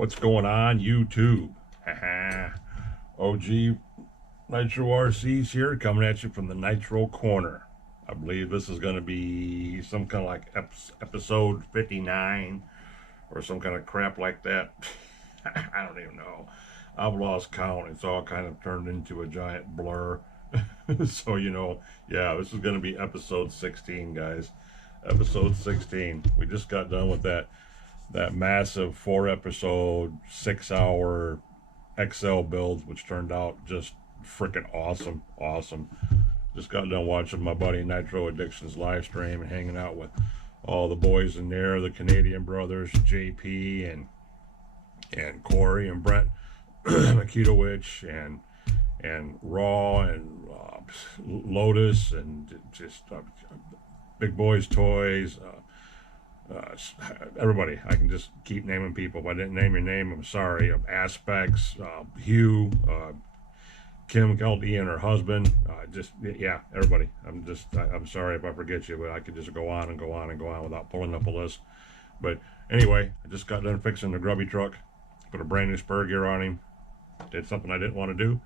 What's going on, YouTube? OG Nitro RC's here, coming at you from the Nitro Corner. I believe this is going to be some kind of like episode 59 or some kind of crap like that. I don't even know. I've lost count. It's all kind of turned into a giant blur. So, yeah, this is going to be episode 16, guys. Episode 16. We just got done with that massive 4 episode 6 hour XL build, which turned out just freaking awesome. Just got done watching my buddy Nitro Addiction's live stream and hanging out with all the boys in there, the Canadian brothers, JP and Corey and Brent Makitowicz and Raw and Lotus and just Big Boys Toys. Everybody, I can just keep naming people. If I didn't name your name, I'm sorry. Aspects, Hugh, Kim Kelty and her husband, yeah, everybody. I'm sorry if I forget you, but I could just go on and go on and go on without pulling up a list. But anyway, I just got done fixing the grubby truck, put a brand new spur gear on him. Did something I didn't want to do,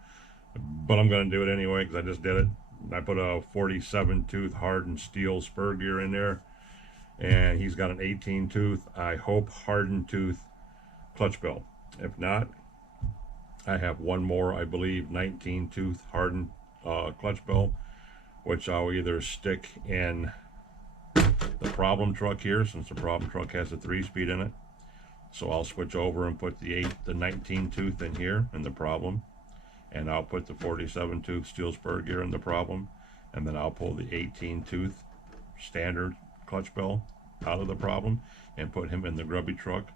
but I'm going to do it anyway because I just did it. I put a 47 tooth hardened steel spur gear in there, and he's got an 18 tooth, I hope hardened tooth clutch bell. If not, I have one more, I believe, 19 tooth hardened clutch bell, which I'll either stick in the problem truck here, since the problem truck has a 3-speed in it. So I'll switch over and put the 19 tooth in here in the problem, and I'll put the 47 tooth steel spur gear in the problem, and then I'll pull the 18 tooth standard clutch bell out of the problem and put him in the grubby truck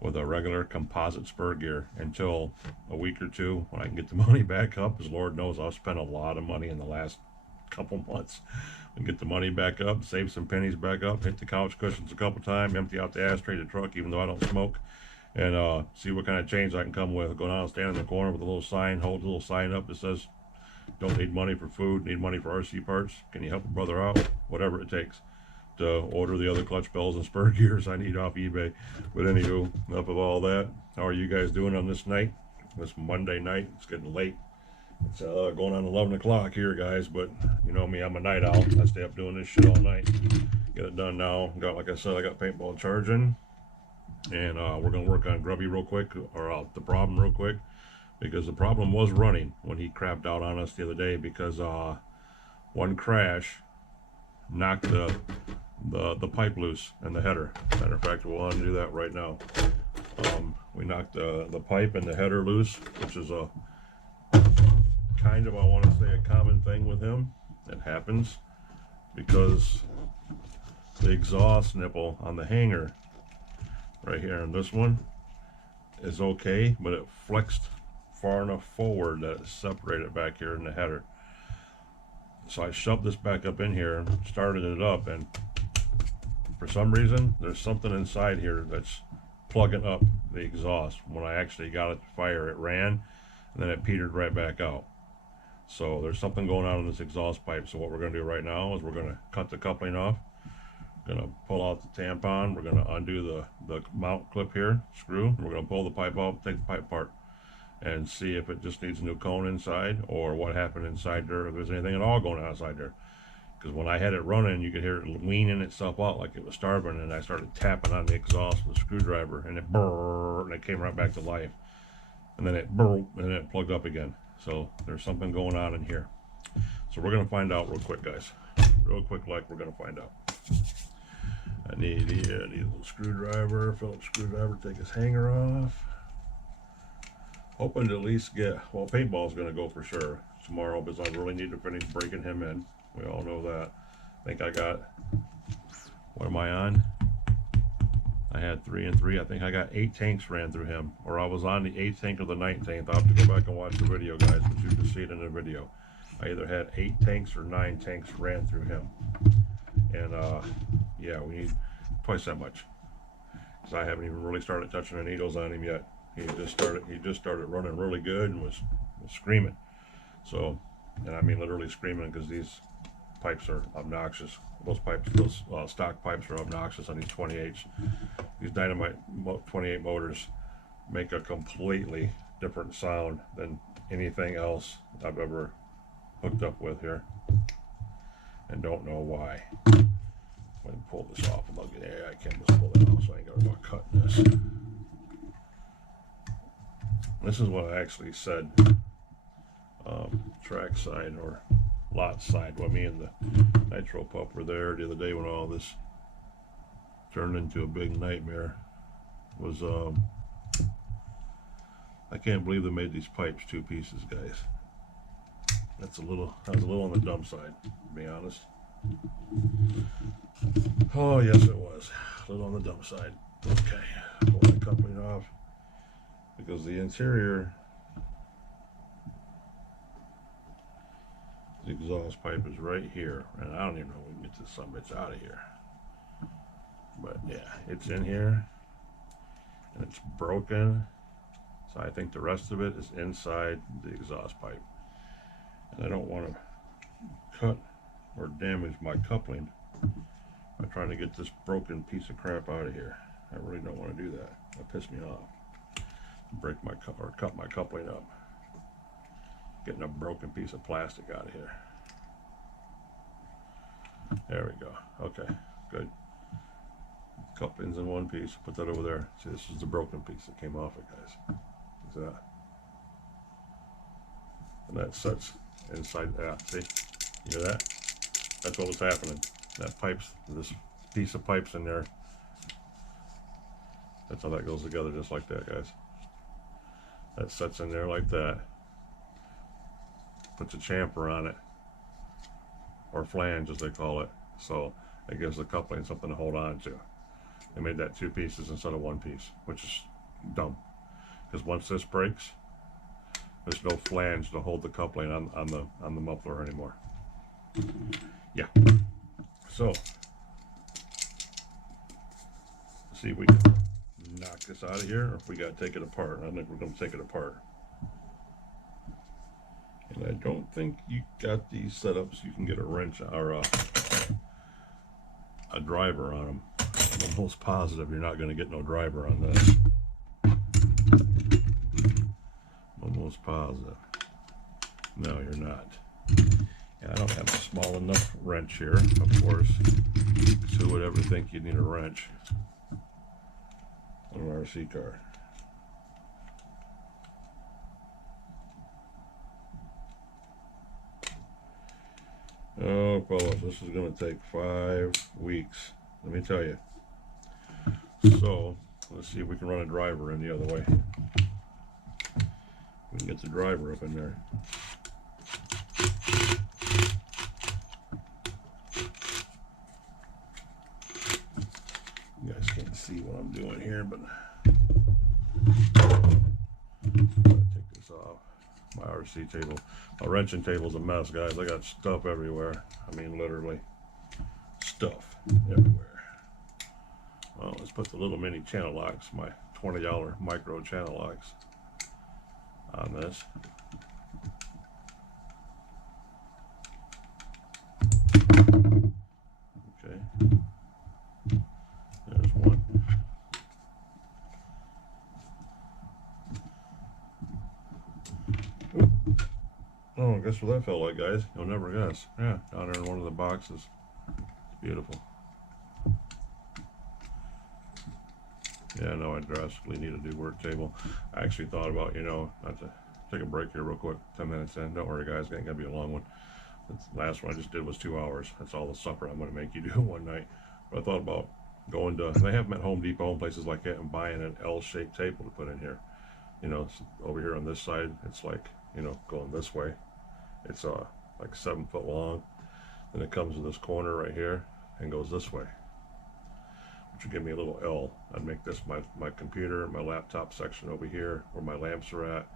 with a regular composite spur gear until a week or two when I can get the money back up, because Lord knows I've spent a lot of money in the last couple months. And get the money back up, save some pennies back up, hit the couch cushions a couple times, empty out the ashtray to the truck even though I don't smoke, and see what kind of change I can come with. Go down and stand in the corner with a little sign, hold a little sign up that says, don't need money for food, need money for RC parts, can you help a brother out? Whatever it takes to order the other clutch bells and spur gears I need off eBay. But anywho, enough of all that. How are you guys doing on this night? This Monday night. It's getting late. It's going on 11 o'clock here, guys, but you know me, I'm a night owl. I stay up doing this shit all night. Get it done now. Like I said, I got paintball charging, and we're going to work on Grubby real quick, or the problem real quick, because the problem was running when he crapped out on us the other day, because one crash knocked the pipe loose and the header. Matter of fact, we'll undo that right now. We knocked the pipe and the header loose, which is a kind of, I want to say, a common thing with him. It happens because the exhaust nipple on the hanger right here on this one is okay, but it flexed far enough forward that it separated back here in the header. So I shoved this back up in here, started it up, and for some reason there's something inside here that's plugging up the exhaust. When I actually got it to fire, it ran and then it petered right back out. So there's something going on in this exhaust pipe. So what we're going to do right now is we're going to cut the coupling off, going to pull out the tampon, we're going to undo the mount clip here, screw, and we're going to pull the pipe out, take the pipe apart, and see if it just needs a new cone inside, or what happened inside there, if there's anything at all going on inside there. Because when I had it running, you could hear it weaning itself out like it was starving, and I started tapping on the exhaust with a screwdriver, and it brrrr, and it came right back to life. And then it brrrr, and then it plugged up again. So there's something going on in here. So we're going to find out real quick, guys. Real quick, like we're going to find out. I need a little screwdriver, Phillips screwdriver, take his hanger off. Hoping to at least get, well, paintball's going to go for sure tomorrow, because I really need to finish breaking him in. We all know that. I think I got, what am I on? I had 3 and 3. I think I got 8 tanks ran through him, or I was on the 8th tank or the 19th. I'll have to go back and watch the video, guys, but you can see it in the video. I either had 8 tanks or 9 tanks ran through him. And yeah, we need twice that much, because I haven't even really started touching the needles on him yet. He just started running really good and was screaming. So, and I mean literally screaming, because these pipes are obnoxious. Those stock pipes are obnoxious on these 28s. These Dynamite 28 motors make a completely different sound than anything else I've ever hooked up with here, and don't know why. Let me pull this off and I'll get, yeah, I can't just pull that off, so I ain't got about cutting this. This is what I actually said, track side or lot side, when me and the Nitro pup were there the other day when all this turned into a big nightmare. Was I can't believe they made these pipes 2 pieces, guys. I was a little on the dumb side, to be honest. Oh yes, it was a little on the dumb side. Okay, pull the coupling off, because the interior, the exhaust pipe is right here, and I don't even know if we can get this son of a bitch out of here. But yeah, it's in here, and it's broken. So I think the rest of it is inside the exhaust pipe, and I don't want to cut or damage my coupling by trying to get this broken piece of crap out of here. I really don't want to do that. That pissed me off. Break my or cut my coupling up, getting a broken piece of plastic out of here. There we go. Okay, good. Couplings in one piece. Put that over there. See, this is the broken piece that came off it, guys. See that? And that sets inside. Yeah, see? You hear that? That's what was happening. That pipes, this piece of pipes in there. That's how that goes together, just like that, guys. That sets in there like that. Puts a chamfer on it, or flange as they call it. So it gives the coupling something to hold on to. They made that 2 pieces instead of 1 piece, which is dumb. Because once this breaks, there's no flange to hold the coupling on the muffler anymore. Yeah. So let's see if we can knock this out of here, or if we gotta take it apart. I think we're gonna take it apart. And I don't think you got these set up so you can get a wrench or a driver on them. I'm almost positive you're not gonna get no driver on this. Almost positive. No, you're not. Yeah, I don't have a small enough wrench here, of course. So who would ever think you'd need a wrench on an RC car? Oh, fellas, this is going to take 5 weeks. Let me tell you. So, let's see if we can run a driver in the other way. We can get the driver up in there. You guys can't see what I'm doing here, but I'm gonna take this off. My RC table, my wrenching table's a mess, guys. I got stuff everywhere. I mean, literally stuff everywhere. Well, let's put the little mini channel locks, my $20 micro channel locks, on this. Okay, there's one. Oh, guess what that felt like, guys? You'll never guess. Yeah, down there in one of the boxes. Beautiful. Yeah, no, I drastically need a new work table. I actually thought about, not to take a break here real quick, 10 minutes in. Don't worry, guys, it ain't gonna be a long one. The last one I just did was 2 hours. That's all the supper I'm gonna make you do one night. But I thought about going to, they have them at Home Depot and places like that, and buying an L-shaped table to put in here. Over here on this side, it's like, going this way. It's like 7 foot long. Then it comes to this corner right here and goes this way, which would give me a little L. I'd make this my computer, my laptop section over here where my lamps are at,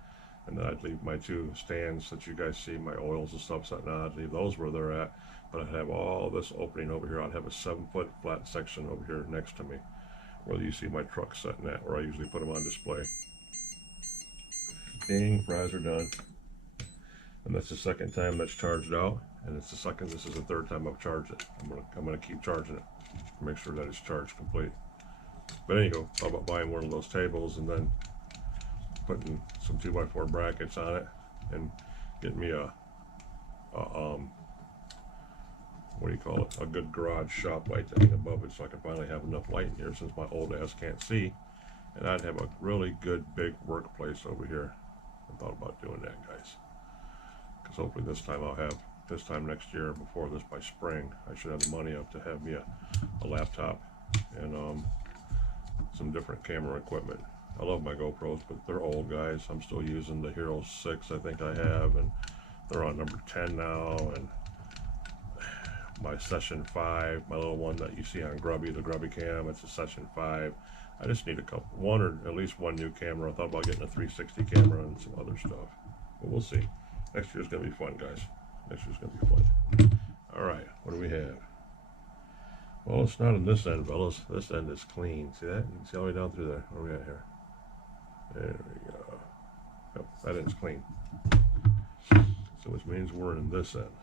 and then I'd leave my 2 stands that you guys see, my oils and stuff sitting on. I'd leave those where they're at, but I'd have all this opening over here. I'd have a 7 foot flat section over here next to me where you see my truck sitting at, where I usually put them on display. Ding, fries are done. And that's the second time that's charged out, and this is the 3rd time I've charged it. I'm gonna keep charging it, make sure that it's charged complete. But anyhow, thought about buying one of those tables and then putting some 2x4 brackets on it and getting me a what do you call it, a good garage shop light to hang above it, so I can finally have enough light in here since my old ass can't see, and I'd have a really good big workplace over here. I thought about doing that, guys, because hopefully this time next year, before this, by spring, I should have the money up to have me a laptop and some different camera equipment. I love my GoPros, but they're old, guys. I'm still using the Hero 6 I think I have, and they're on number 10 now, and my Session 5, my little one that you see on Grubby, the Grubby Cam, it's a Session 5. I just need one or at least one new camera. I thought about getting a 360 camera and some other stuff, but we'll see. Next year's gonna be fun, guys. Next year's gonna be fun. All right, what do we have? Well, it's not on this end, fellas. This end is clean. See that? You can see all the way down through there. Where are we at here? There we go. Oh, that end's clean. So which means we're in this end.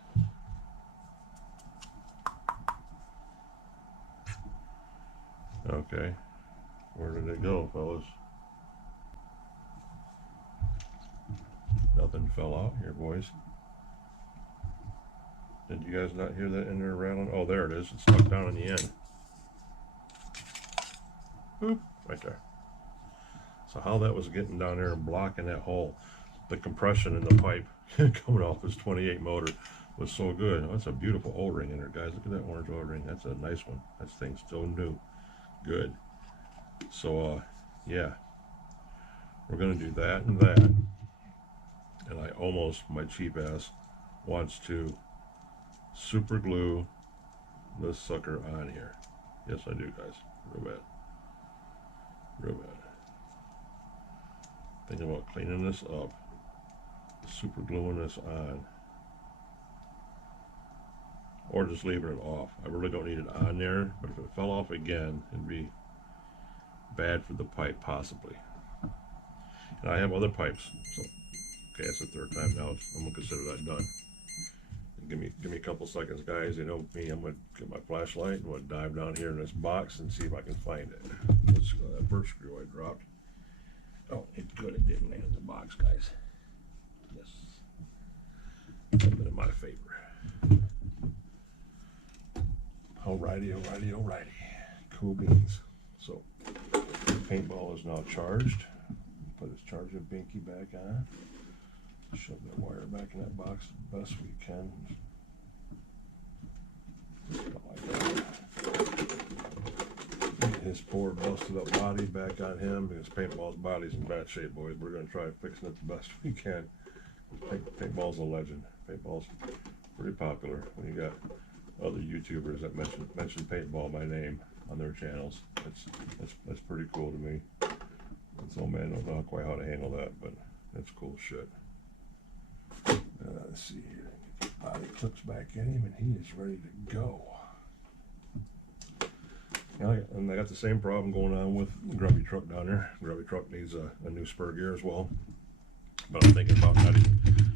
Okay, where did it go, fellas? Nothing fell out here, boys. Did you guys not hear that in there rattling? Oh, there it is. It's stuck down in the end. Boop, right there. So how that was getting down there and blocking that hole, the compression in the pipe coming off this 28 motor was so good. Oh, that's a beautiful O-ring in there, guys. Look at that orange O-ring. That's a nice one. That thing's still new. Good. So yeah, we're gonna do that and that, and I almost, my cheap ass wants to super glue this sucker on here. Yes, I do, guys. Real bad. Real bad. Thinking about cleaning this up, super gluing this on, or just leaving it off. I really don't need it on there, but if it fell off again, it'd be bad for the pipe, possibly. And I have other pipes, so okay, that's the third time now. I'm gonna consider that done. Give me a couple seconds, guys. You know me, I'm gonna get my flashlight and I'm gonna dive down here in this box and see if I can find it. Let's go. That first screw I dropped. Oh, it's good. It didn't land in the box, guys. Yes, something in my favor. Alrighty, alrighty, alrighty. Cool beans. So, paintball is now charged. Put its charger binky back on. Shove that wire back in that box the best we can. Like that. Get his poor busted up body back on him, because paintball's body's in bad shape, boys. We're going to try fixing it the best we can. Paintball's a legend. Paintball's pretty popular when you got other YouTubers that mention paintball by name on their channels. That's pretty cool to me. This old man don't know quite how to handle that, but that's cool shit. Let's see here. Get the body clips back in him, and he is ready to go. And I got the same problem going on with the Grubby truck down there. Grubby truck needs a new spur gear as well. But I'm thinking about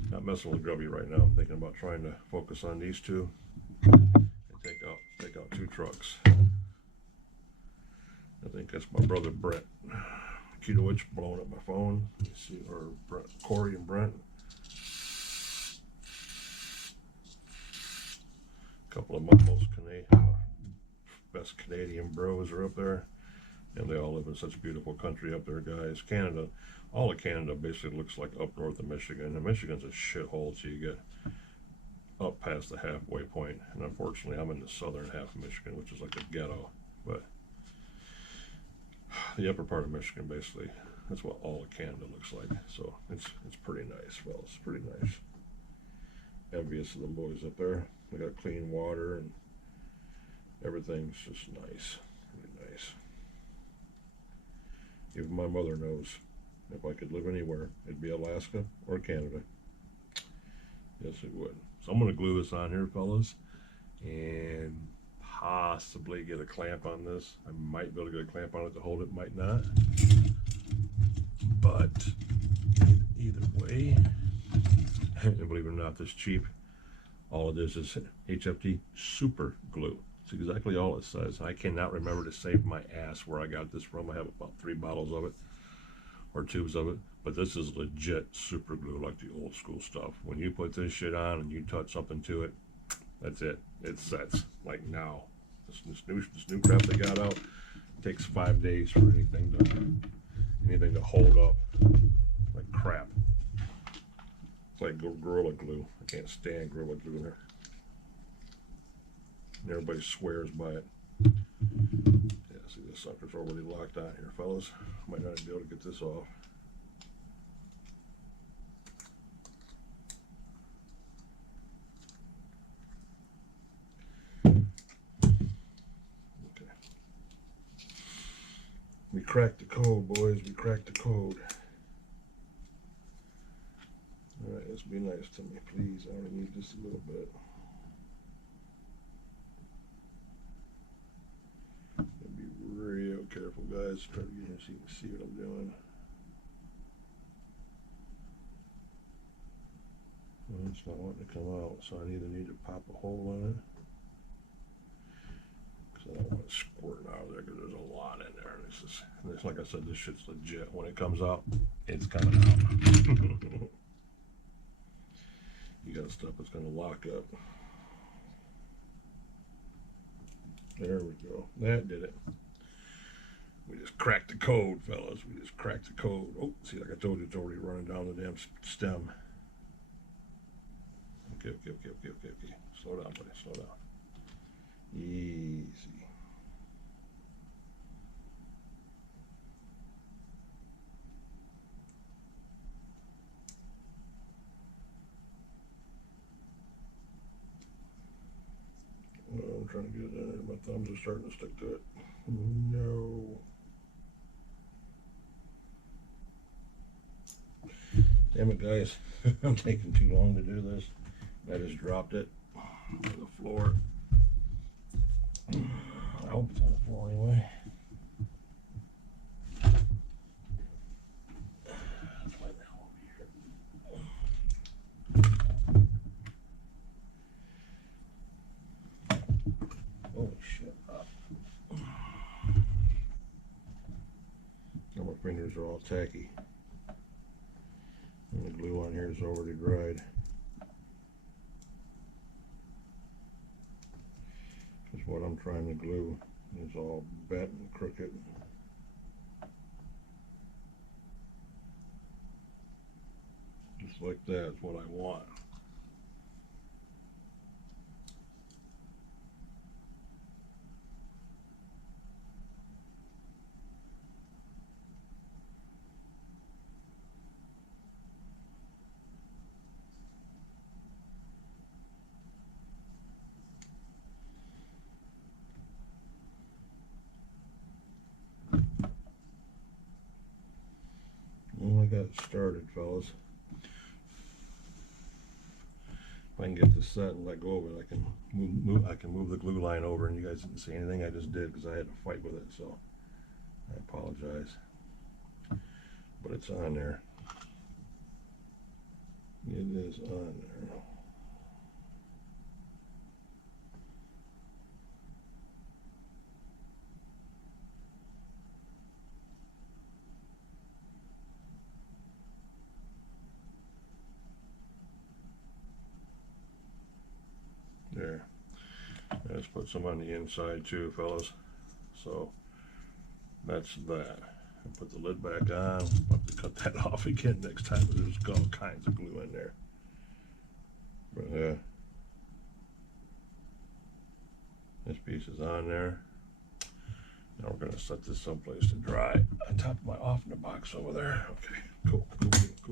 not messing with Grubby right now. I'm thinking about trying to focus on these two and take out two trucks. I think that's my brother Brent Kitowich blowing up my phone. Let's see, or Corey and Brent. A couple of my best Canadian bros are up there, and they all live in such beautiful country up there, guys. Canada, all of Canada basically looks like up north of Michigan, and Michigan's a shithole till you get up past the halfway point. And unfortunately, I'm in the southern half of Michigan, which is like a ghetto. But the upper part of Michigan, basically, that's what all of Canada looks like. So it's pretty nice. Well, it's pretty nice. Envious of them boys up there. They got clean water and everything's just nice, really nice. Even my mother knows if I could live anywhere, it'd be Alaska or Canada. Yes, it would. So I'm going to glue this on here, fellas, and possibly get a clamp on this. I might be able to get a clamp on it to hold it, might not. But either way, and believe it or not, this cheap, all it is HFT super glue. It's exactly all it says. I cannot remember to save my ass where I got this from. I have about 3 bottles of it, or tubes of it. But this is legit super glue, like the old school stuff. When you put this shit on and you touch something to it, that's it. It sets like now. This new crap they got out takes 5 days for anything to hold up like crap. It's like Gorilla Glue. I can't stand Gorilla Glue there. And everybody swears by it. Yeah, see, this sucker's already locked on here, fellas. Might not be able to get this off. Okay. We cracked the code, boys. We cracked the code. Alright, let's be nice to me, please. I only need just a little bit. Be real careful, guys. Try to get here so you can see what I'm doing. Well, it's not wanting to come out, so I either need to pop a hole in it, because I don't want it squirting out of there, because there's a lot in there. And it's like I said, this shit's legit. When it comes out, it's coming out. You got stuff that's going to lock up. There we go. That did it. We just cracked the code, fellas. We just cracked the code. Oh, see, like I told you, it's already running down the damn stem. Okay. Slow down, buddy. Slow down. Easy. Oh, I'm trying to get it in there. My thumbs are starting to stick to it. No. Damn it, guys. I'm taking too long to do this. I just dropped it on the floor. I hope it's on the floor anyway. Let's find that over here. Holy shit. Now my fingers are all tacky. And the glue on here is already dried. Because what I'm trying to glue is all bent and crooked. Just like that's what I want. Well, I got it started, fellas. If I can get this set and let go of it, I can move the glue line over, and you guys didn't see anything I just did because I had to fight with it, so I apologize. But it's on there. It is on there. There. Let's put some on the inside too, fellas. So that's that. And put the lid back on. I'll have to cut that off again next time. There's all kinds of glue in there. But this piece is on there. Now we're gonna set this someplace to dry on top of my off in the box over there. Okay, cool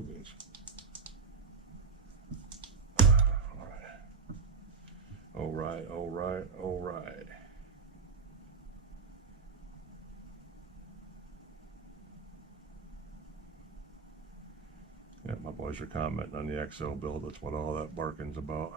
beans. All right. Yeah, my boys are commenting on the XL build. That's what all that barking's about.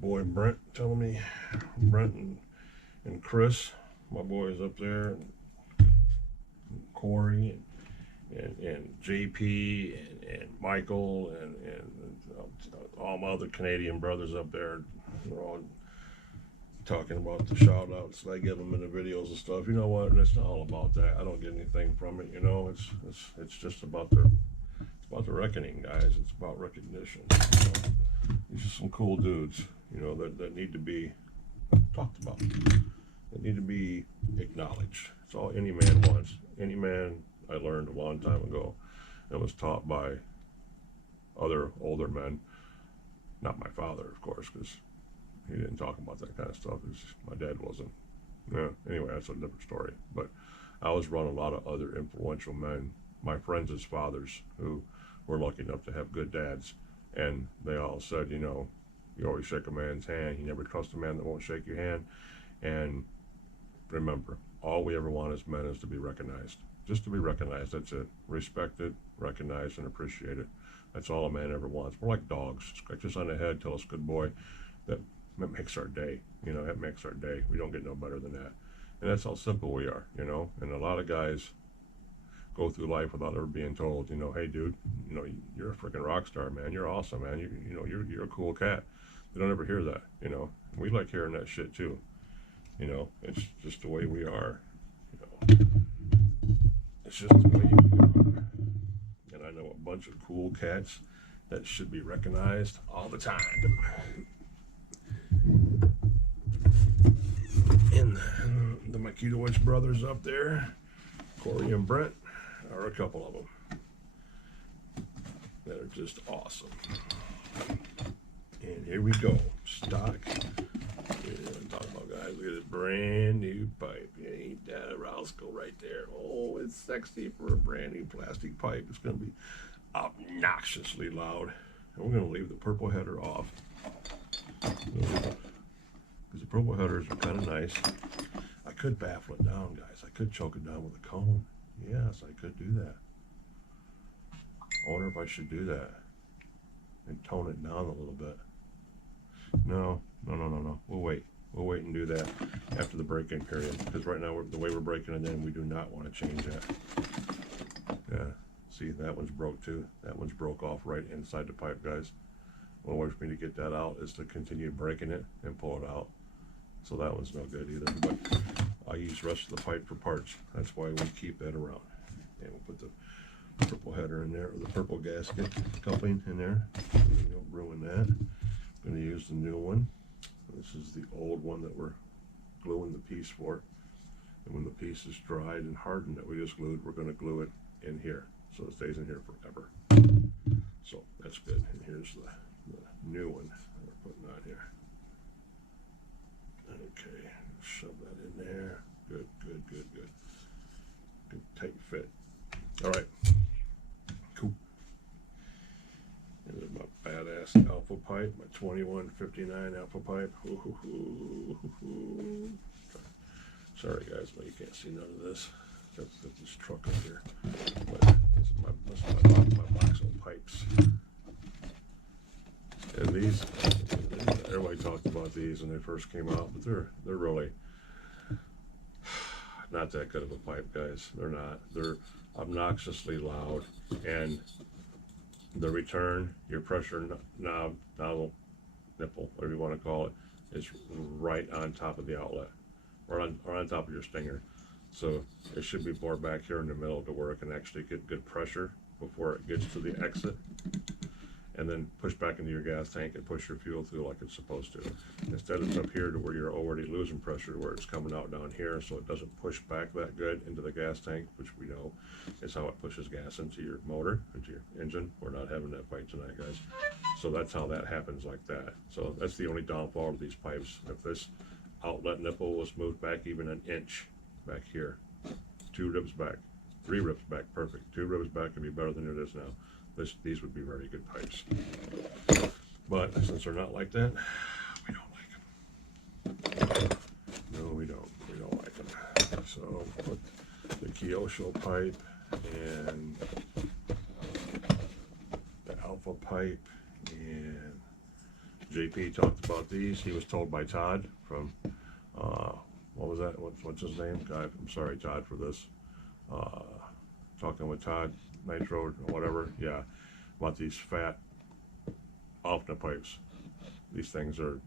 boy Brent telling me, Brent and Chris, my boys up there, and Corey and JP and Michael and all my other Canadian brothers up there. They're all talking about the shout outs that I give them in the videos and stuff. You know what? It's not all about that. I don't get anything from it. You know, it's just about the reckoning, guys. It's about recognition. You know, these are some cool dudes. You know that need to be talked about. That need to be acknowledged. It's all any man wants. Any man, I learned a long time ago, and was taught by other older men. Not my father, of course, because he didn't talk about that kind of stuff. My dad wasn't. Yeah. Anyway, that's a different story. But I was around a lot of other influential men, my friends' fathers, who were lucky enough to have good dads, and they all said, you know, you always shake a man's hand. You never trust a man that won't shake your hand. And remember, all we ever want as men is to be recognized. Just to be recognized. That's it. Respected, recognized, and appreciated. That's all a man ever wants. We're like dogs. Scratch us on the head, tell us good boy. That makes our day. You know, that makes our day. We don't get no better than that. And that's how simple we are, you know. And a lot of guys go through life without ever being told, you know, hey dude, you know, you're a freaking rock star, man. You're awesome, man. You know, you're a cool cat. They don't ever hear that, you know. We like hearing that shit too. You know, it's just the way we are. You know, it's just the way we are. And I know a bunch of cool cats that should be recognized all the time. And the Makitowicz brothers up there, Corey and Brent, are a couple of them that are just awesome. And here we go, stock. Talk about, guys, look at this brand new pipe. Ain't that a rascal right there? Oh, it's sexy for a brand new plastic pipe. It's going to be obnoxiously loud. And we're going to leave the purple header off, because the purple headers are kind of nice. I could baffle it down, guys. I could choke it down with a cone. Yes, I could do that. I wonder if I should do that and tone it down a little bit. No. We'll wait. We'll wait and do that after the break-in period, because right now, the way we're breaking it in, we do not want to change that. Yeah, see, that one's broke too. That one's broke off right inside the pipe, guys. One way for me to get that out is to continue breaking it and pull it out. So that one's no good either. But I use the rest of the pipe for parts. That's why we keep that around. And we'll put the purple header in there, or the purple gasket coupling in there. We don't ruin that. I'm going to use the new one. This is the old one that we're gluing the piece for. And when the piece is dried and hardened that we just glued, we're going to glue it in here, so it stays in here forever. So that's good. And here's the new one that we're putting on here. Okay, shove that in there. Good. Good tight fit. All right, cool. Here's my badass alpha pipe, my 2159 alpha pipe. Sorry guys, but you can't see none of this. That's this truck up here. But this is my box of pipes. And these, everybody talked about these when they first came out, but they're really not that good of a pipe, guys. They're not. They're obnoxiously loud, and the return, your pressure knob, nozzle, nipple, whatever you want to call it, is right on top of the outlet, or on top of your stinger. So it should be more back here in the middle to where it can actually get good pressure before it gets to the exit, and then push back into your gas tank and push your fuel through like it's supposed to. Instead, it's up here to where you're already losing pressure, where it's coming out down here, so it doesn't push back that good into the gas tank, which we know is how it pushes gas into your motor, into your engine. We're not having that fight tonight, guys. So that's how that happens like that. So that's the only downfall of these pipes. If this outlet nipple was moved back even an inch back here, 2 ribs back, 3 ribs back, perfect. 2 ribs back would be better than it is now. These would be very good pipes. But since they're not like that, we don't like them. No, we don't. We don't like them. So put the Kyosho pipe and the alpha pipe and JP talked about these. He was told by Todd from, what was that? What's his name? I'm sorry, Todd, for this. Talking with Todd, Nitro, or whatever. Yeah, about these fat Alpna pipes. These things are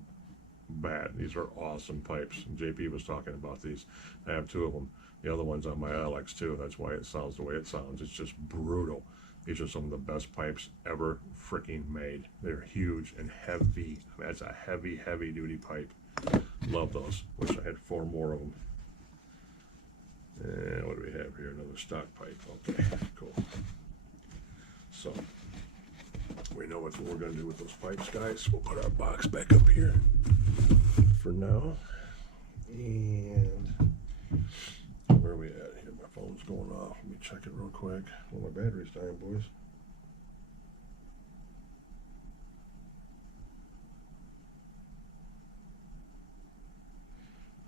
bad. These are awesome pipes. And JP was talking about these. I have 2 of them. The other one's on my Alex too. That's why it sounds the way it sounds. It's just brutal. These are some of the best pipes ever freaking made. They're huge and heavy. I mean, that's a heavy, heavy duty pipe. Love those. Wish I had 4 more of them. And what do we have here? Another stock pipe. Okay, cool. So we know what we're going to do with those pipes, guys. We'll put our box back up here for now. And where are we at here? My phone's going off. Let me check it real quick. Well, my battery's dying, boys.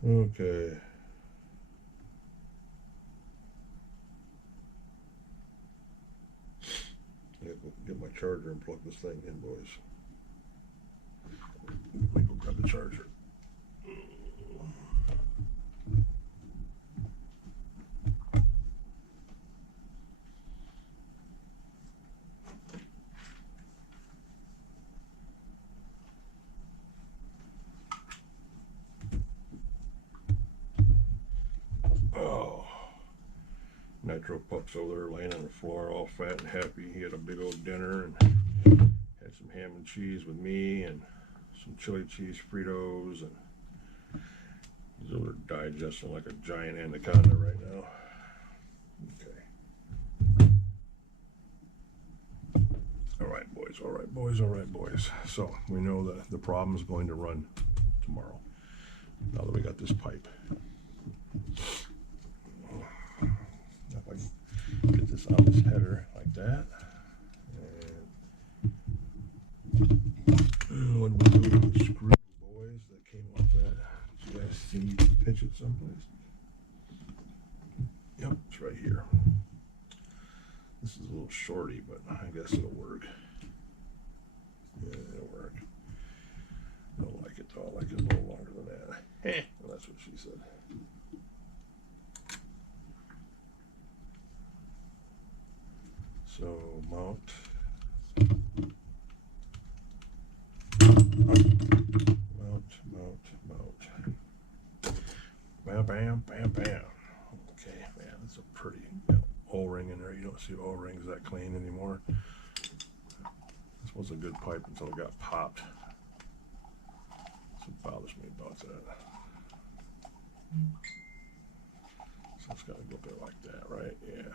Okay. Get my charger and plug this thing in, boys. Let me go grab the charger. Nitro Pup's over there laying on the floor all fat and happy. He had a big old dinner and had some ham and cheese with me and some chili cheese Fritos, and he's over there digesting like a giant anaconda right now. Okay. All right, boys. All right, boys. All right, boys. So we know that the problem is going to run tomorrow. Now that we got this pipe. If I get this on this header like that, and what do we do with the screw, boys, that came off that? Did you guys see me pitch it someplace? Yep, it's right here. This is a little shorty, but I guess it'll work. Yeah, it'll work. I don't like it though. I like it a little longer than that. Well, that's what she said. So mount, mount. Bam, bam, bam. Okay, man, that's a pretty O-ring in there. You don't see O-rings that clean anymore. This was a good pipe until it got popped. That's what bothers me about that. So it's got to go a bit like that, right? Yeah.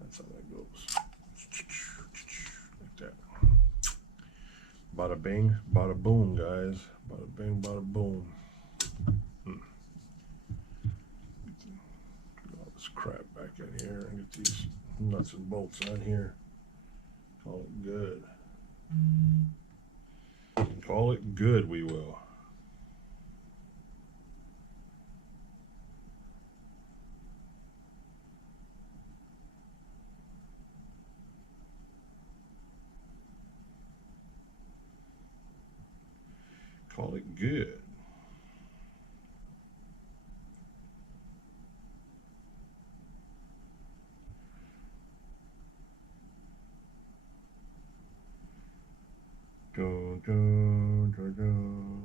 That's how that goes. Like that. Bada bing, bada boom, guys. Bada bing, bada boom. Get all this crap back in here and get these nuts and bolts on here. Call it good. Call it good, we will. Call it good. Dun, dun, dun, dun.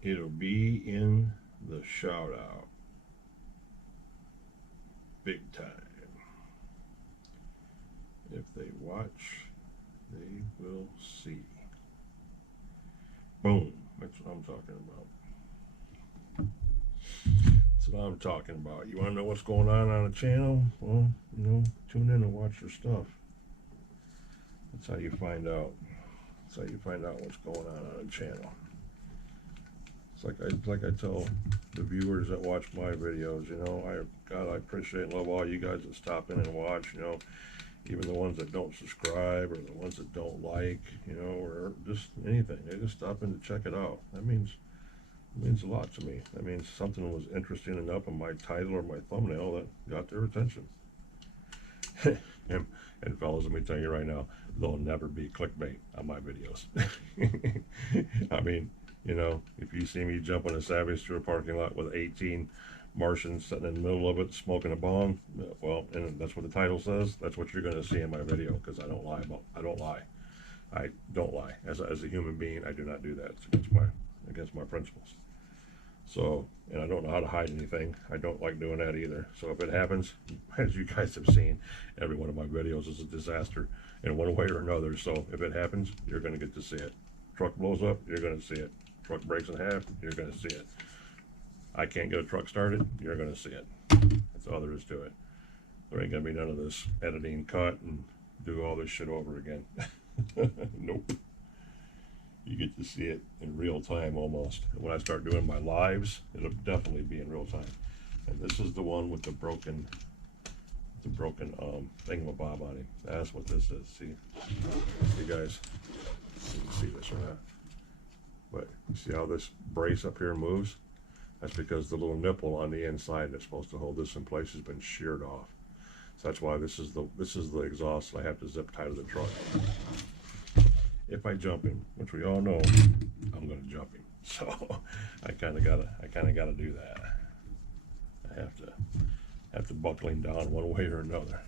It'll be in the shout out. Big time. If they watch, they will see. Boom. That's what I'm talking about. That's what I'm talking about. You want to know what's going on the channel? Well, you know, tune in and watch your stuff. That's how you find out. That's how you find out what's going on the channel. It's like I tell the viewers that watch my videos, you know, I appreciate and love all you guys that stop in and watch, you know. even the ones that don't subscribe or the ones that don't like, you know, or just anything. They just stop in to check it out. That means a lot to me. That means something was interesting enough in my title or my thumbnail that got their attention. and fellas, let me tell you right now, there'll never be clickbait on my videos. I mean, you know, if you see me jumping a Savage through a parking lot with 18 Martians sitting in the middle of it smoking a bong, well, and that's what the title says, that's what you're going to see in my video, because I don't lie. I don't lie. As a human being, I do not do that. It's against my principles. So, and I don't know how to hide anything. I don't like doing that either. So if it happens, as you guys have seen, every one of my videos is a disaster in one way or another. So if it happens, you're going to get to see it. Truck blows up, you're going to see it. Truck breaks in half, you're going to see it. I can't get a truck started, you're going to see it. That's all there is to it. There ain't going to be none of this editing, cut, and do all this shit over again. Nope. You get to see it in real time almost. When I start doing my lives, it'll definitely be in real time. And this is the one with the broken thingamabob on him. That's what this is. See guys, you can see this or not. But you see how this brace up here moves? That's because the little nipple on the inside that's supposed to hold this in place has been sheared off. So that's why this is the exhaust I have to zip tie to the truck. If I jump him, which we all know I'm going to jump him, so I kind of gotta do that. I have to buckle him down one way or another.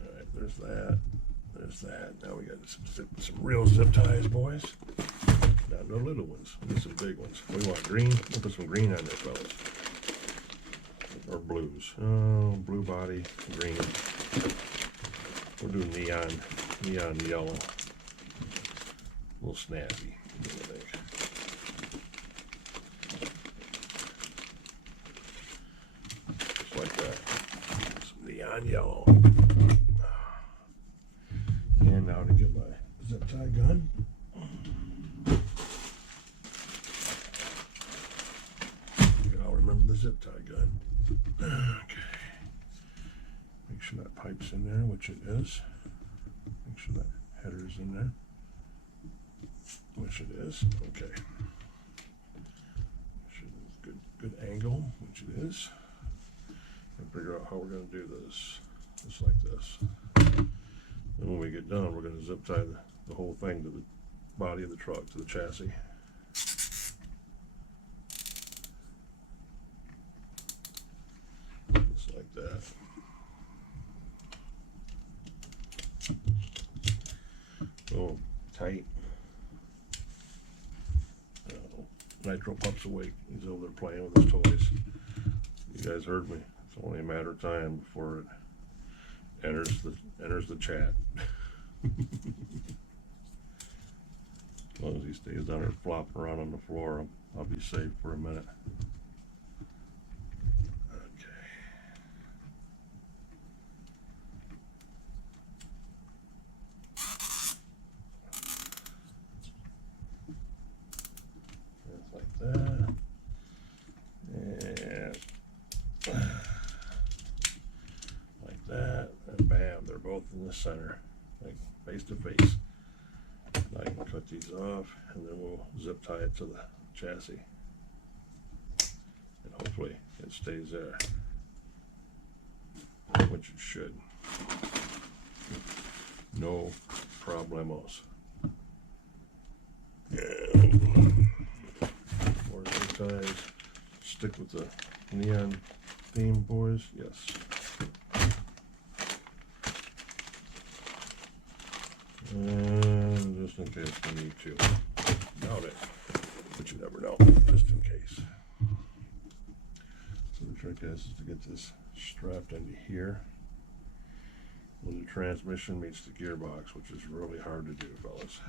All right, there's that. Now we got some real zip ties, boys. Not no little ones. We need some big ones. We want green. We'll put some green on there, fellas. Or blues. Oh, blue body, green. We'll do neon yellow. A little snazzy, I think. Just like that. Some neon yellow. And now to get my zip tie gun. I'll remember the zip tie gun. Okay. Make sure that pipe's in there, which it is. Make sure that header's in there, which it is. Okay. Good angle, which it is. And figure out how we're going to do this. Just like this. Then when we get done, we're going to zip tie the whole thing to the body of the truck, to the chassis. Just like that. Oh, tight. Nitro Pup's awake. He's over there playing with his toys. You guys heard me. It's only a matter of time before it enters the chat. As long as he stays down there flopping around on the floor, I'll be safe for a minute. In the center, like face to face. I can cut these off and then we'll zip tie it to the chassis, and hopefully it stays there, which it should. No problemos. And more zip ties. Stick with the neon theme, boys. Yes. And just in case we need to. Doubt it, but you never know, just in case. So the trick is to get this strapped into here when the transmission meets the gearbox, which is really hard to do, fellas.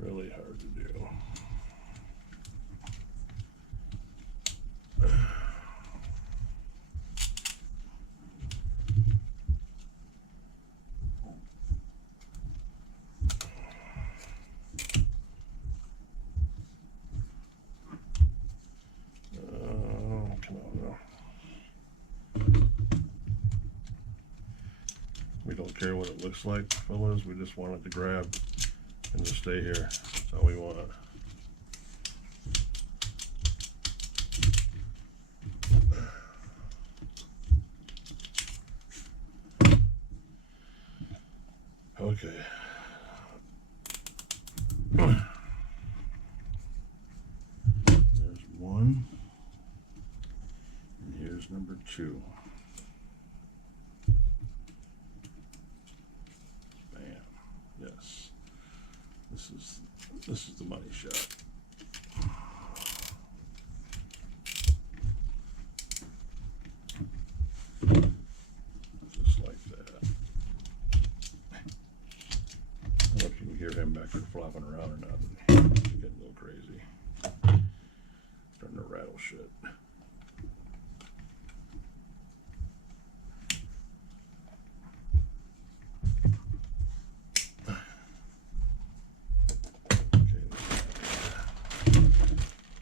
Really hard to do. care what it looks like, fellas. We just want it to grab and just stay here. That's all we want. Okay. There's one. And here's number two. Bam. Yes. This is the money shot. Just like that. I don't know if you can hear him back there flopping around or not, but he's getting a little crazy. Starting to rattle shit.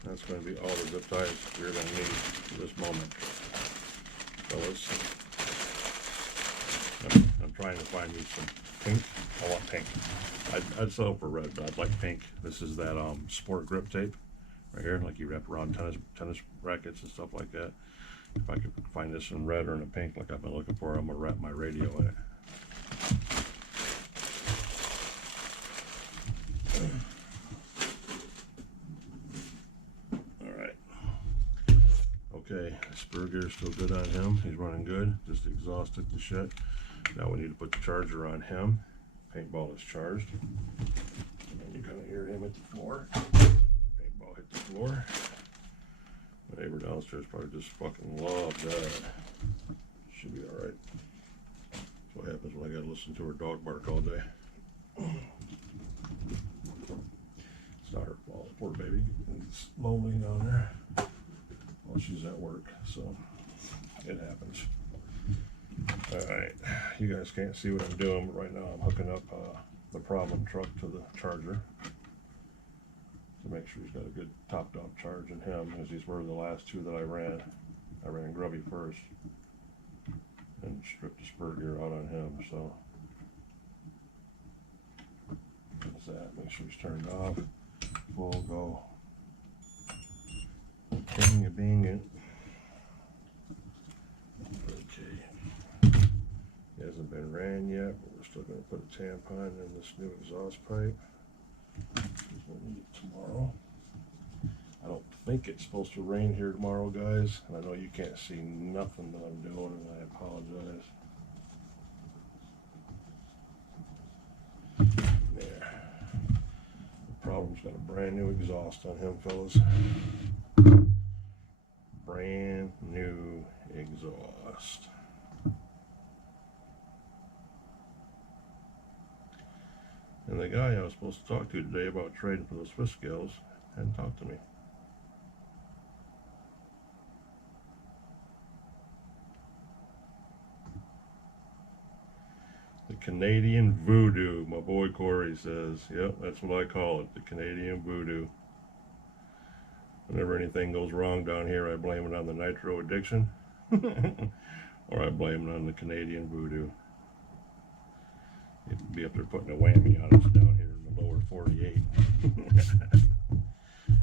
That's going to be all the zip ties we're going to need for this moment, fellas. I'm trying to find me some pink. I want pink. I'd settle for red, but I'd like pink. This is that sport grip tape right here, like you wrap around tennis rackets and stuff like that. If I could find this in red or in a pink like I've been looking for, I'm going to wrap my radio in it. Okay, spur gear's still good on him. He's running good. Just exhausted the shit. Now we need to put the charger on him. Paintball is charged. And then you're gonna hear him hit the floor. Paintball hit the floor. My neighbor downstairs probably just fucking loved that. Should be alright. That's what happens when I gotta listen to her dog bark all day. It's not her fault. Poor baby. It's lonely down there. Well, she's at work, so it happens. Alright, you guys can't see what I'm doing, but right now I'm hooking up the problem truck to the charger to make sure he's got a good topped off charge in him, as these were the last two that I ran. I ran Grubby first and stripped the spur gear out on him, so that's that. Make sure he's turned off. Full go. Bing a bing it. Okay. He hasn't been ran yet, but we're still going to put a tampon in this new exhaust pipe. He's going to need it tomorrow. I don't think it's supposed to rain here tomorrow, guys. And I know you can't see nothing that I'm doing, and I apologize. There. The problem's got a brand new exhaust on him, fellas. Brand new exhaust. And the guy I was supposed to talk to today about trading for those fish scales hadn't talked to me. The Canadian voodoo, my boy Corey says. Yep, that's what I call it, the Canadian voodoo. Whenever anything goes wrong down here, I blame it on the Nitro addiction, or I blame it on the Canadian voodoo. You'd be up there putting a whammy on us down here in the lower 48.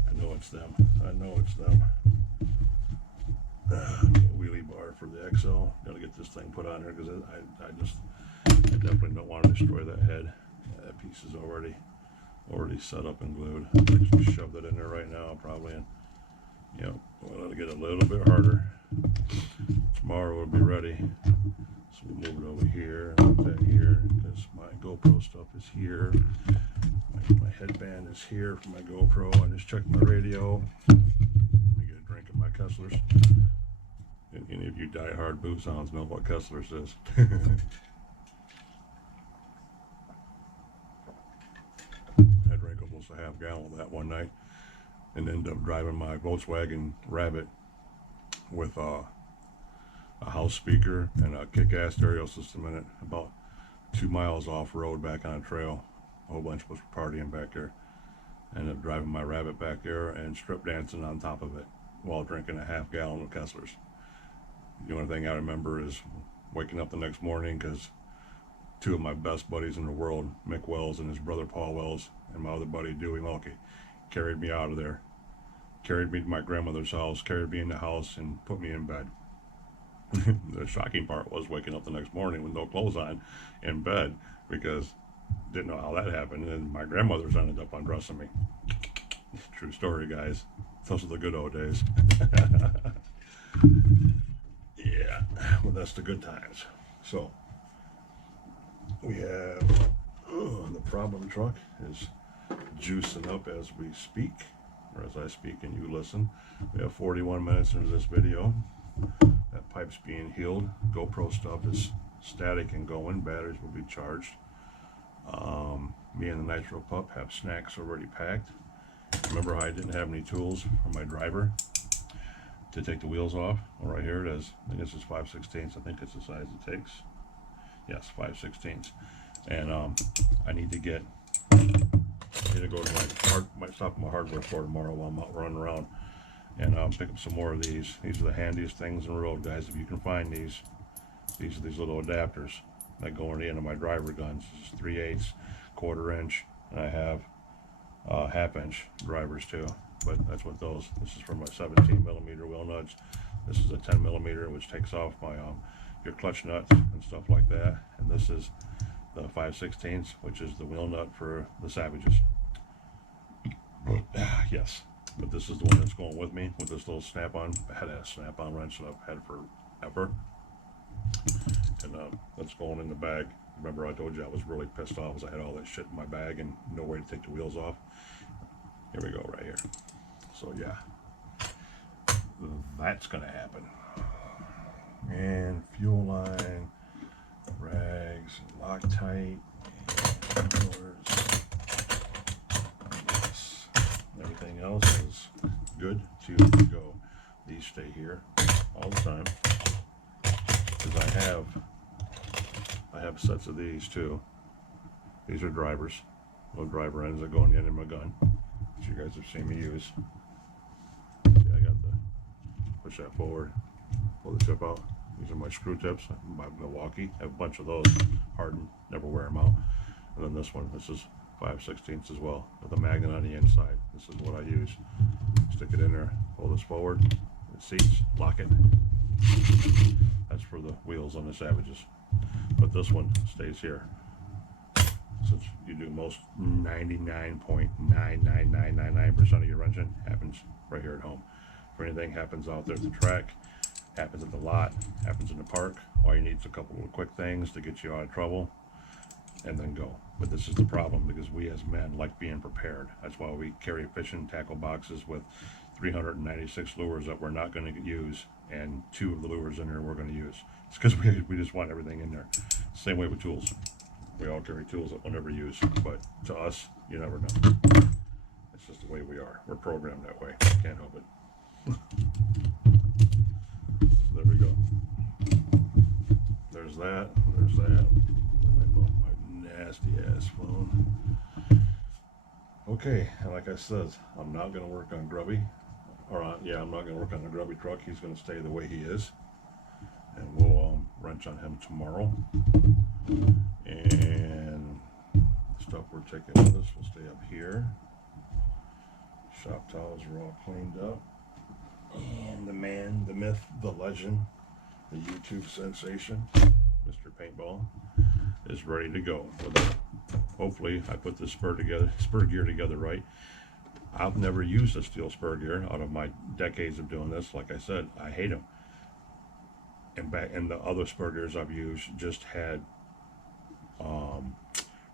I know it's them. I know it's them. Wheelie bar for the XL. Gotta get this thing put on here because I definitely don't want to destroy that head. That piece is already set up and glued. I just shoved it in there right now, probably. And yep, well, it'll get a little bit harder. Tomorrow we'll be ready. So we'll move it over here and put that here because my GoPro stuff is here. My headband is here for my GoPro. I just checked my radio. Let me get a drink of my Kessler's. Any of you die-hard boot sounds know what Kessler's is. I drank almost a half gallon of that one night and ended up driving my Volkswagen Rabbit with a house speaker and a kick-ass stereo system in it, about 2 miles off road back on a trail. A whole bunch of us were partying back there. I ended up driving my Rabbit back there and strip dancing on top of it while drinking a half gallon of Kessler's. The only thing I remember is waking up the next morning because two of my best buddies in the world, Mick Wells and his brother Paul Wells, and my other buddy Dewey Mulkey, carried me out of there, carried me to my grandmother's house, carried me in the house, and put me in bed. The shocking part was waking up the next morning with no clothes on in bed, because didn't know how that happened, and my grandmother's ended up undressing me. True story, guys. Those are the good old days. Yeah, well, that's the good times. So we have the problem truck is juicing up as we speak, or as I speak and you listen. We have 41 minutes into this video. That pipe's being healed. GoPro stuff is static and going. Batteries will be charged. Me and the Nitro pup have snacks already packed. Remember how I didn't have any tools for my driver to take the wheels off? Well, right here it is. I think this is 5/16. I think it's the size it takes. Yes, 5/16. And I need to go to my stop at my hardware store tomorrow while I'm out running around, and pick up some more of these. These are the handiest things in the world, guys. If you can find these are these little adapters that go on the end of my driver guns. This is 3/8, 1/4 inch, and I have 1/2 inch drivers too. But that's what those. This is for my 17 millimeter wheel nuts. This is a 10 millimeter, which takes off my your clutch nuts and stuff like that. And this is the 5/16, which is the wheel nut for the Savages. Yes, but this is the one that's going with me with this little snap-on. I had a snap-on wrench that I've had forever, and that's going in the bag. Remember I told you I was really pissed off because I had all that shit in my bag and no way to take the wheels off. Here we go, right here. So yeah, that's gonna happen. And fuel line, rags, Loctite, and doors. Yes. Everything else is good to go. These stay here all the time because I have sets of these too. These are drivers, little driver ends that go on the end of my gun, which you guys have seen me use. See, I got the push that forward, pull the tip out. These are my screw tips, my Milwaukee. I have a bunch of those, hardened, never wear them out. And then this one, this is 5/16 as well, with a magnet on the inside. This is what I use. Stick it in there, pull this forward, it seats, lock it. That's for the wheels on the Savages. But this one stays here. Since you do most 99.99999% of your wrenching happens right here at home. If anything happens out there at the track, happens at the lot, happens in the park, all you need is a couple of quick things to get you out of trouble and then go. But this is the problem, because we as men like being prepared. That's why we carry fishing tackle boxes with 396 lures that we're not going to use, and 2 of the lures in there we're going to use. It's because we just want everything in there. Same way with tools. We all carry tools that we'll never use, but to us, you never know. It's just the way we are. We're programmed that way. Can't help it. There we go. There's that. There's that. My nasty ass phone. Okay, and like I said, I'm not going to work on Grubby. I'm not going to work on the Grubby truck. He's going to stay the way he is. And we'll wrench on him tomorrow. And the stuff we're taking with us will stay up here. Shop towels are all cleaned up. And the man, the myth, the legend, the YouTube sensation, Mr. Paintball, is ready to go. Hopefully I put this spur gear together right. I've never used a steel spur gear out of my decades of doing this. Like I said, I hate them. And the other spur gears I've used just had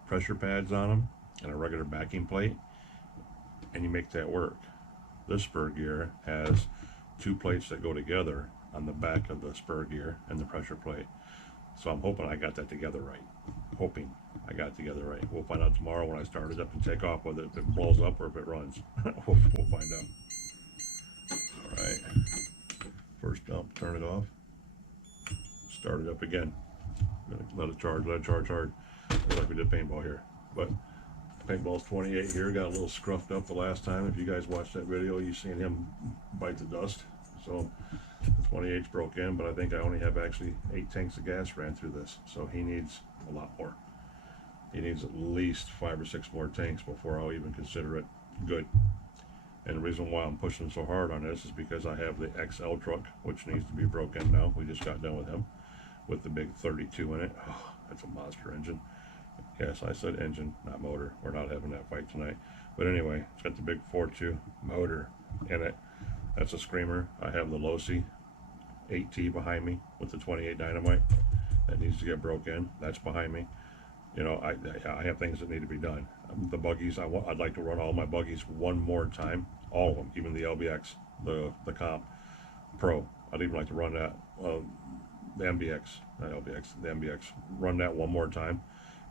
pressure pads on them and a regular backing plate, and you make that work. This spur gear has 2 plates that go together on the back of the spur gear and the pressure plate. So I'm hoping I got that together right. We'll find out tomorrow when I start it up and take off, whether it blows up or if it runs. we'll find out. All right. First dump, turn it off. Start it up again. Let it charge hard. Just like we did paintball here. But paintball's 28 here. Got a little scruffed up the last time. If you guys watched that video, you seen him bite the dust. So the 28's broke in, but I think I only have actually 8 tanks of gas ran through this. So he needs a lot more. He needs at least 5 or 6 more tanks before I'll even consider it good. And the reason why I'm pushing so hard on this is because I have the XL truck, which needs to be broken now. We just got done with him, with the big 32 in it. Oh, that's a monster engine. Yes, I said engine, not motor. We're not having that fight tonight. But anyway, it's got the big 4.2 motor in it. That's a screamer. I have the Losi 8T behind me with the 28 dynamite. That needs to get broke in. That's behind me. You know, I have things that need to be done. The buggies, I'd like to run all my buggies one more time, all of them, even the LBX, the Comp Pro. I'd even like to run that, the MBX, not LBX, the MBX. Run that one more time,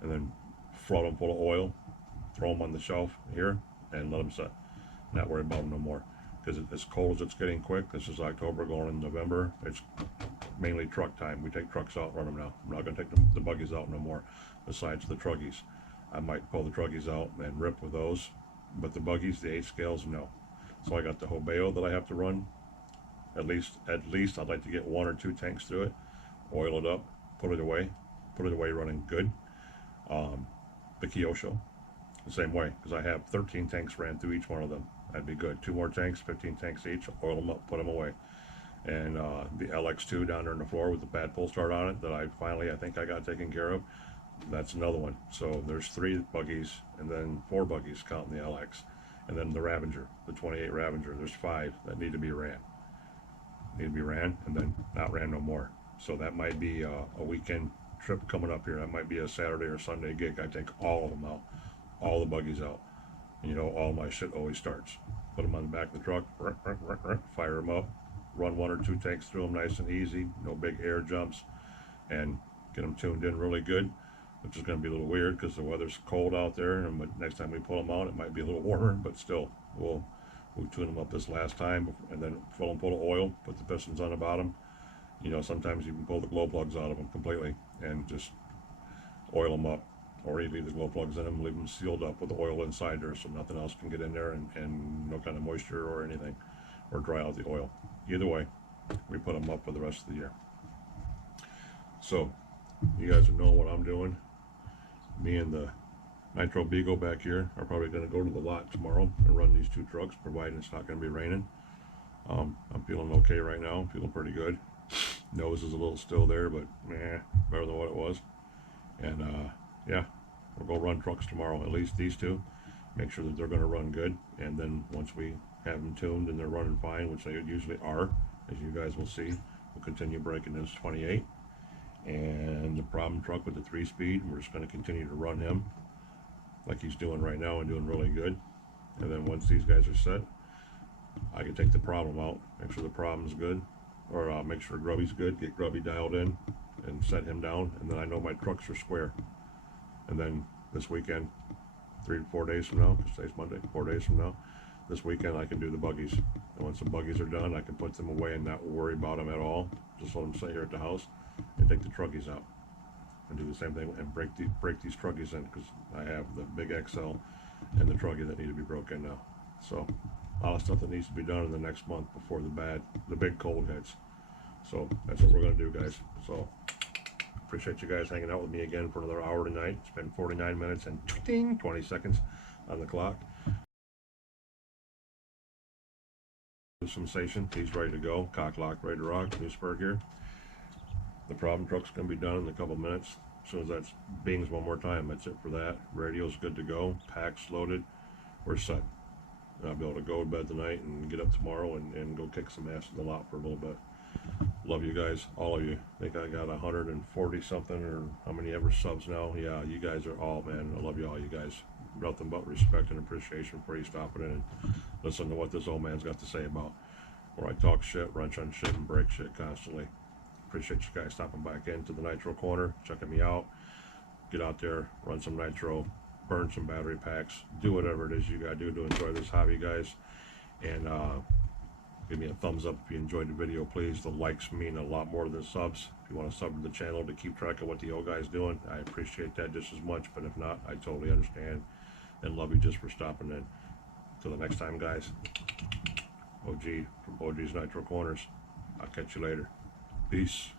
and then flood them full of oil, throw them on the shelf here, and let them set. Not worry about them no more, because as cold as it's getting quick, this is October going into November. It's mainly truck time. We take trucks out, run them now. I'm not going to take the buggies out no more. Besides the truggies, I might pull the truggies out and rip with those, but the buggies, the 8 scales, no. So I got the Hobeo that I have to run. At least I'd like to get 1 or 2 tanks through it, oil it up, put it away running good. The Kyosho, the same way, because I have 13 tanks ran through each one of them. That'd be good. 2 more tanks, 15 tanks each, oil them up, put them away. And the LX2 down there on the floor with the bad pull start on it that I think I got taken care of. That's another one. So there's 3 buggies and then 4 buggies counting the LX, and then the Ravager, the 28 Ravager. There's 5 that need to be ran. And then not ran no more. So that might be a weekend trip coming up here. That might be a Saturday or Sunday gig. I take all of them out, all the buggies out. And, you know, all my shit always starts. Put them on the back of the truck, fire them up, run 1 or 2 tanks through them nice and easy, no big air jumps, and get them tuned in really good, which is going to be a little weird because the weather's cold out there, and next time we pull them out it might be a little warmer, but still we'll tune them up this last time, and then fill them full of oil, put the pistons on the bottom. You know, sometimes you can pull the glow plugs out of them completely and just oil them up, or you leave the glow plugs in them, leave them sealed up with the oil inside there so nothing else can get in there, and no kind of moisture or anything, or dry out the oil. Either way, we put them up for the rest of the year. So you guys are knowing what I'm doing. Me and the Nitro Beagle back here are probably going to go to the lot tomorrow and run these 2 trucks, providing it's not going to be raining. I'm feeling okay right now. I'm feeling pretty good. Nose is a little still there, but better than what it was. And yeah, we'll go run trucks tomorrow, at least these 2. Make sure that they're going to run good, and then once we have them tuned and they're running fine, which they usually are, as you guys will see, we'll continue breaking this 28. And the problem truck with the 3-speed, we're just going to continue to run him like he's doing right now and doing really good. And then once these guys are set, I can take the problem out, make sure the problem's good, or make sure Grubby's good, get Grubby dialed in and set him down, and then I know my trucks are square. And then this weekend, 3 to 4 days from now, because today's Monday, 4 days from now, this weekend I can do the buggies. And once the buggies are done, I can put them away and not worry about them at all. Just let them sit here at the house and take the truggies out and do the same thing and break these truggies in, because I have the big XL and the truggy that need to be broken now. So a lot of stuff that needs to be done in the next month before the big cold hits. So that's what we're going to do, guys. So appreciate you guys hanging out with me again for another hour tonight. It's been 49 minutes and 20 seconds on the clock. Sensation, he's ready to go. Cock lock, ready to rock. Newsburg here. The problem truck's going to be done in a couple minutes. As soon as that bings one more time, that's it for that. Radio's good to go. Pack's loaded. We're set. I'll be able to go to bed tonight and get up tomorrow and go kick some ass in the lot for a little bit. Love you guys, all of you. I think I got 140 something, or how many ever subs now. Yeah, you guys are all, man. I love you all, you guys. Nothing but respect and appreciation for you stopping in and listening to what this old man's got to say about where I talk shit, wrench on shit, and break shit constantly. Appreciate you guys stopping back into the Nitro Corner, checking me out. Get out there, run some Nitro, burn some battery packs, do whatever it is you gotta do to enjoy this hobby, guys. And give me a thumbs up if you enjoyed the video, please. The likes mean a lot more than subs. If you want to sub to the channel to keep track of what the old guy's doing, I appreciate that just as much. But if not, I totally understand and love you just for stopping in. Till the next time, guys. OG from OG's Nitro Corners. I'll catch you later. Peace.